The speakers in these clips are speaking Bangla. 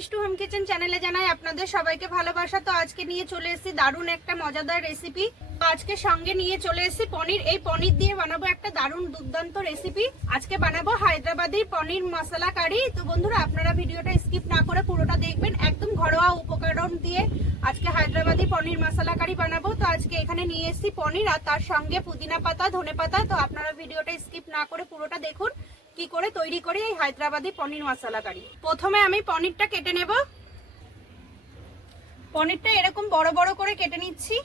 মিষ্টু হোম কিচেন চ্যানেলে জানাই আপনাদের সবাইকে ভালোবাসা। তো আজকে নিয়ে চলে এসেছি দারুণ একটা মজাদার রেসিপি। তো আজকে সঙ্গে নিয়ে চলে এসেছি পনির। এই পনির দিয়ে বানাবো একটা দারুণ দুর্দান্ত রেসিপি। আজকে বানাবো হায়দ্রাবাদি পনির মশলা কারি। তো বন্ধুরা আপনারা ভিডিওটা স্কিপ না করে পুরোটা দেখবেন। একদম ঘরোয়া উপকরণ দিয়ে আজকে হায়দ্রাবাদি পনির মশলা কারি বানাবো। তো আজকে এখানে নিয়ে এসেছি পনির আর তার সঙ্গে পুদিনা পাতা, ধনে পাতা। তো আপনারা ভিডিওটা স্কিপ না করে পুরোটা দেখুন কি করে তৈরি করি এই হায়দ্রাবাদি পনির মশলা কারি। প্রথমে আমি পনিরটা কেটে নেব। পনিরটা এরকম বড় বড় করে কেটে নিচ্ছি।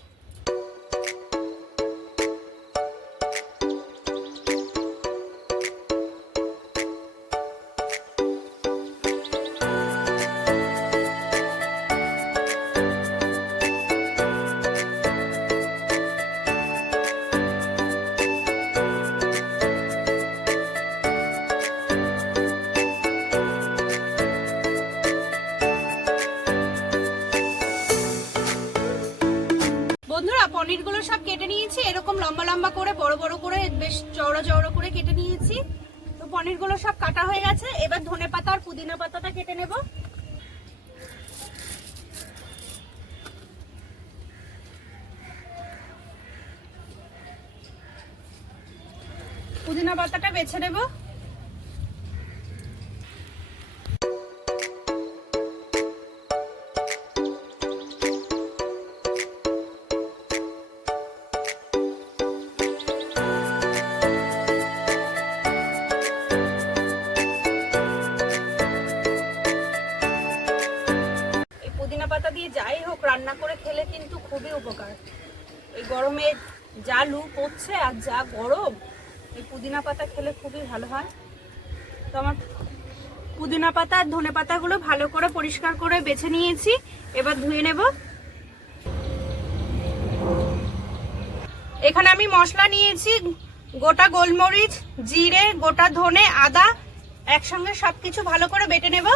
বন্ধুরা পনিরগুলো সব কেটে নিয়েছি, এরকম লম্বা লম্বা করে বড় বড় করে বেশ চওড়া চওড়া করে কেটে নিয়েছি। তো পনিরগুলো সব কাটা হয়ে গেছে। এবার ধনে পাতা আর পুদিনা পাতাটা কেটে নেব। পুদিনা পাতাটা বেছে নেব। পুদিনা পাতা দিয়ে যাই হোক রান্না করে খেলে কিন্তু খুবই উপকার। এই গরমে যা লু পড়ছে আর যা গরম, এই পুদিনা পাতা খেলে খুবই ভালো হয়। তো আমার পুদিনা পাতা আর ধনে পাতাগুলো ভালো করে পরিষ্কার করে বেছে নিয়েছি। এবার ধুয়ে নেব। এখানে আমি মশলা নিয়েছি, গোটা গোলমরিচ, জিরে, গোটা ধনে, আদা একসঙ্গে সবকিছু ভালো করে বেটে নেব।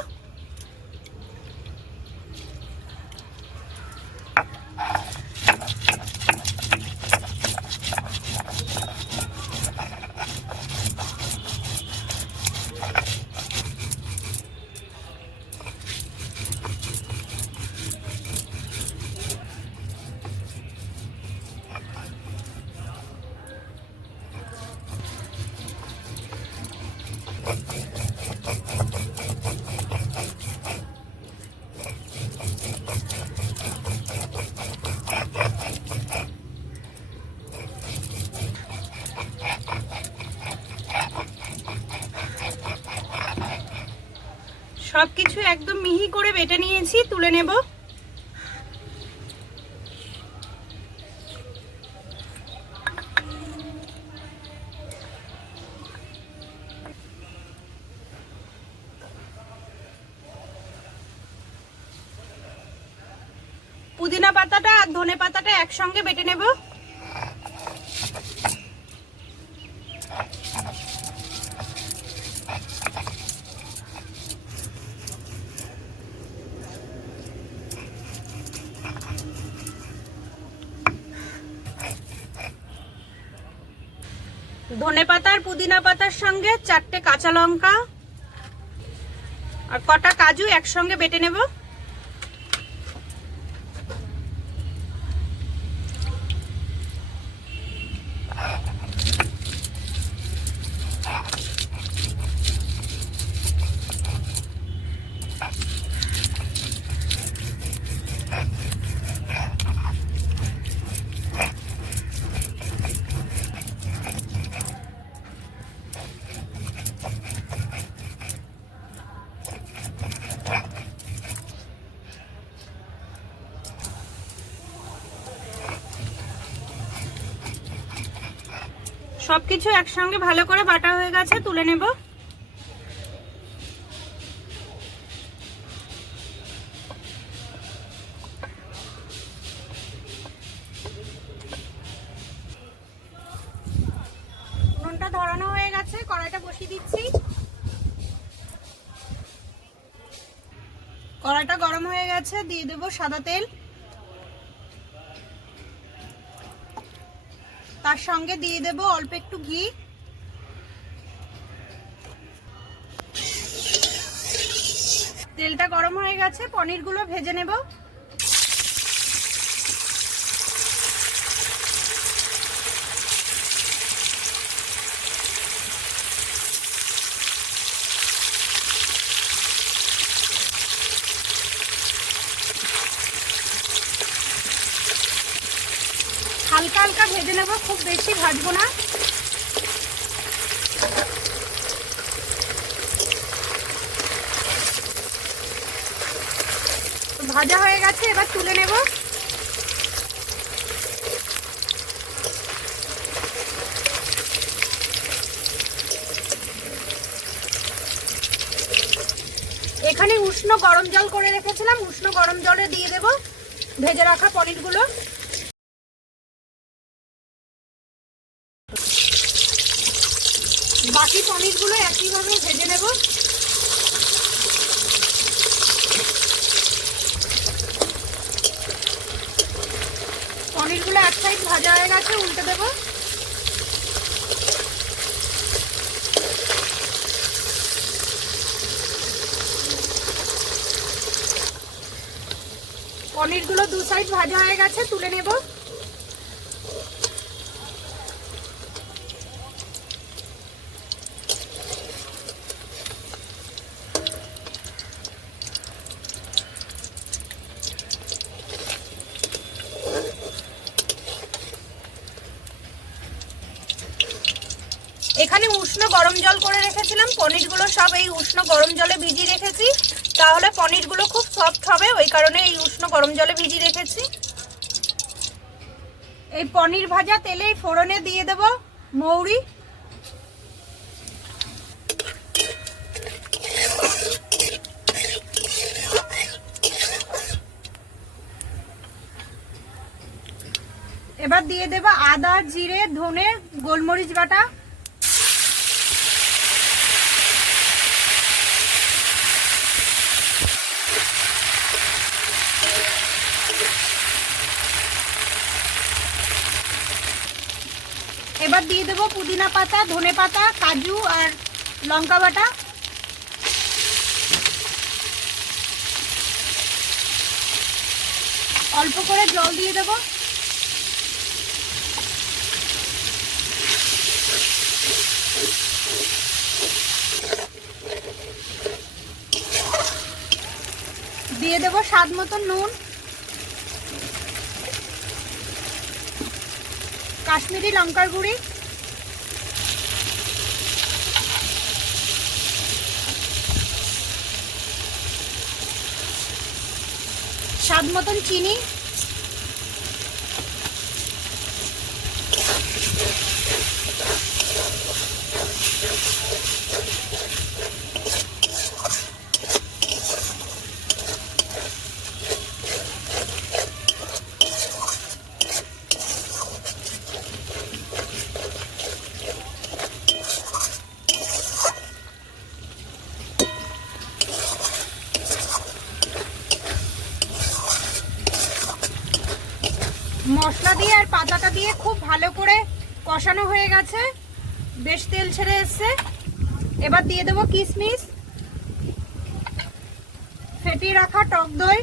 সবকিছু একদম মিহি করে বেটে নিয়েছি, তুলে নেব। পুদিনা পাতাটা আর ধনে পাতাটা একসঙ্গে বেটে নেব। ধনে পাতা আর পুদিনা পাতার সঙ্গে 4টে কাঁচা লঙ্কা আর কটা কাজু একসঙ্গে বেটে নেব। সবকিছু একসঙ্গে ভালো করে বাটা হয়ে গেছে, তুলে নেব। নুনটা ধরানো হয়ে গেছে, কড়াইটা বসিয়ে দিচ্ছি। কড়াইটা গরম হয়ে গেছে, দিয়ে দেব সাদা তেল। তার সঙ্গে দিয়ে দেব অল্প একটু ঘি। তেলটা গরম হয়ে গেছে, পনিরগুলো ভেজে নেব। হালকা হালকা ভেজে নেব, খুব বেশি ভাজবো না। ভাজা হয়ে গেছে, এবার তুলে নেব। এখানে উষ্ণ গরম জল করে রেখেছিলাম, উষ্ণ গরম জলে দিয়ে দেব ভেজে রাখা পনিরগুলো। বাকি পনিরগুলো একইভাবে ভেজে নেব। পনিরগুলো এক সাইড ভাজা হয়ে গেছে, উল্টে দেব। পনিরগুলো দু সাইড ভাজা হয়ে গেছে, তুলে নেব। এখানে উষ্ণ গরম জল করে রেখেছিলাম, পনিরগুলো সব এই উষ্ণ গরম জলে ভিজিয়ে রেখেছি, তাহলে পনিরগুলো খুব সফট হবে, ওই কারণে এই উষ্ণ গরম জলে ভিজিয়ে রেখেছি। এই পনির ভাজা তেলে ফোড়নে দিয়ে দেব মৌরি, এবার দিয়ে দেব আদা, জিরে, ধনে, গোলমরিচ বাটা। এবার দিয়ে দেব পুদিনা পাতা, ধনে পাতা, কাজু আর লঙ্কা বাটা। অল্প করে জল দিয়ে দেব। দিয়ে দেব স্বাদ মতো নুন, কাশ্মীরি লঙ্কার গুঁড়ি, স্বাদ মতন চিনি, মশলা দিয়ে আর পাতাটা দিয়ে খুব ভালো করে কষানো হয়ে গেছে, বেশ তেল ছেড়ে এসছে। এবার দিয়ে দেবো কিশমিশ, ফেটিয়ে রাখা টক দই,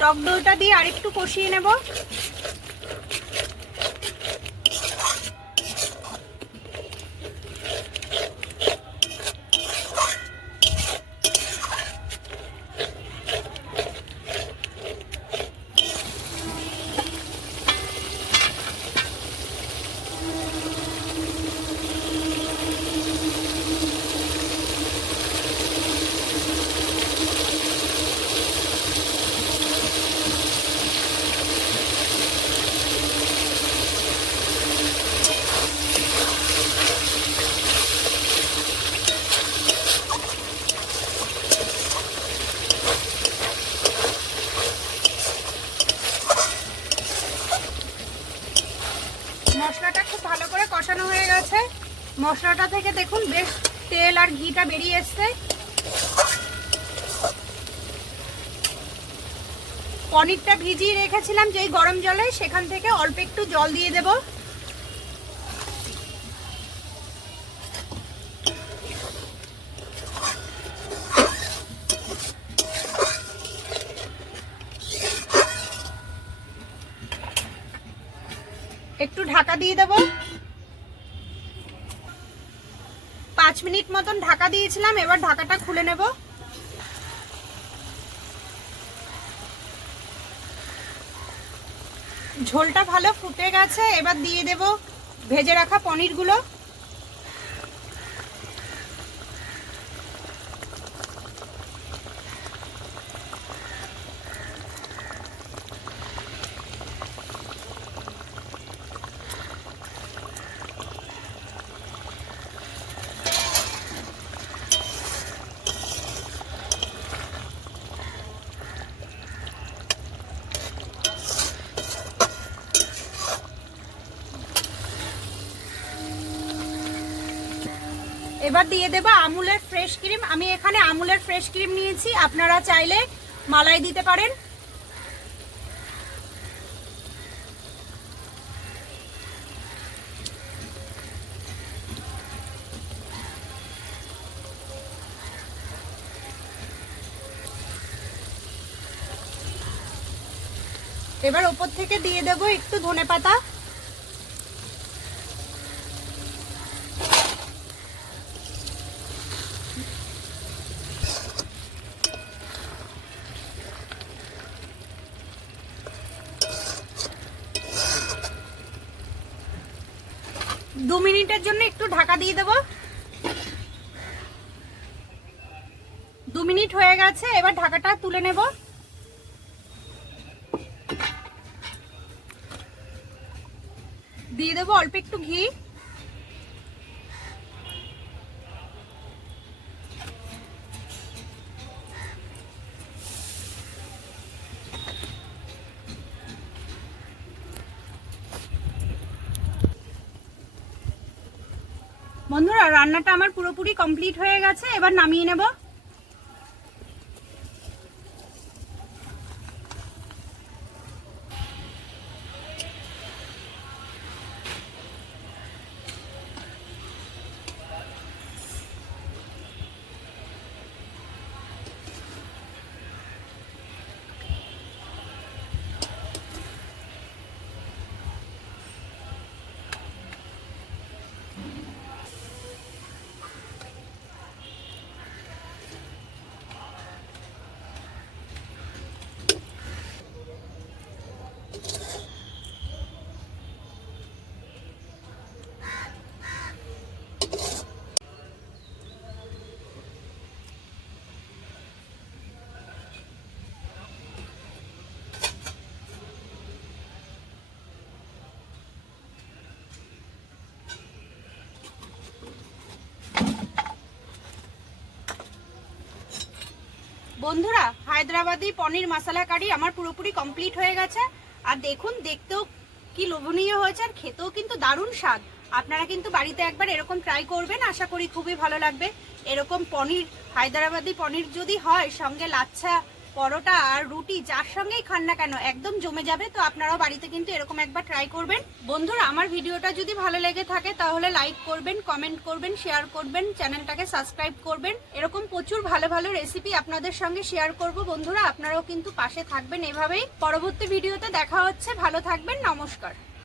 টক দইটা দিয়ে আরেকটু কষিয়ে নেব। মশলাটা খুব ভালো করে কষানো হয়ে গেছে, মশলাটা থেকে দেখুন বেশ তেল আর ঘিটা বেরিয়ে এসছে। পনিরটা ভিজিয়ে রেখেছিলাম যেই গরম জলে, সেখান থেকে অল্প একটু জল দিয়ে দেব। একটু ঢাকা দিয়ে দেব। 5 মিনিট মতন ঢাকা দিয়েছিলাম, এবার ঢাকাটা খুলে নেব। ঝোলটা ভালো ফুটে গেছে, এবার দিয়ে দেব ভেজে রাখা পনিরগুলো। এবার দিয়ে দেব আমুলের ফ্রেশ ক্রিম। আমি এখানে আমুলের ফ্রেশ ক্রিম নিয়েছি, আপনারা চাইলে মালাই দিতে পারেন। এবার উপর থেকে দিয়ে দেব একটু ধনেপাতা। দু মিনিটের জন্য একটু ঢাকা দিয়ে দেব। 2 মিনিট হয়ে গেছে, এবার ঢাকাটা তুলে নেব। দিয়ে দেবো অল্প একটু ঘি। বন্ধুরা, রান্নাটা আমার পুরোপুরি কমপ্লিট হয়ে গেছে, এবার নামিয়ে নেব। বন্ধুরা, হায়দ্রাবাদি পনির মশলা কারি আমার পুরোপুরি কমপ্লিট হয়ে গেছে। আর দেখুন, দেখতেও কি লোভনীয় হয়েছে, আর খেতেও কিন্তু দারুণ স্বাদ। আপনারা কিন্তু বাড়িতে একবার এরকম ট্রাই করবেন, আশা করি খুবই ভালো লাগবে। এরকম পনির, হায়দ্রাবাদি পনির যদি হয়, সঙ্গে লাচ্ছা, পরোটা আর রুটি যার সঙ্গেই খান না কেন একদম জমে যাবে। তো আপনারাও বাড়িতে কিন্তু এরকম একবার ট্রাই করবেন। বন্ধুরা, আমার ভিডিওটা যদি ভালো লেগে থাকে তাহলে লাইক করবেন, কমেন্ট করবেন, শেয়ার করবেন, চ্যানেলটাকে সাবস্ক্রাইব করবেন। এরকম প্রচুর ভালো ভালো রেসিপি আপনাদের সঙ্গে শেয়ার করব। বন্ধুরা, আপনারাও কিন্তু পাশে থাকবেন এভাবেই। পরবর্তী ভিডিওতে দেখা হচ্ছে, ভালো থাকবেন, নমস্কার।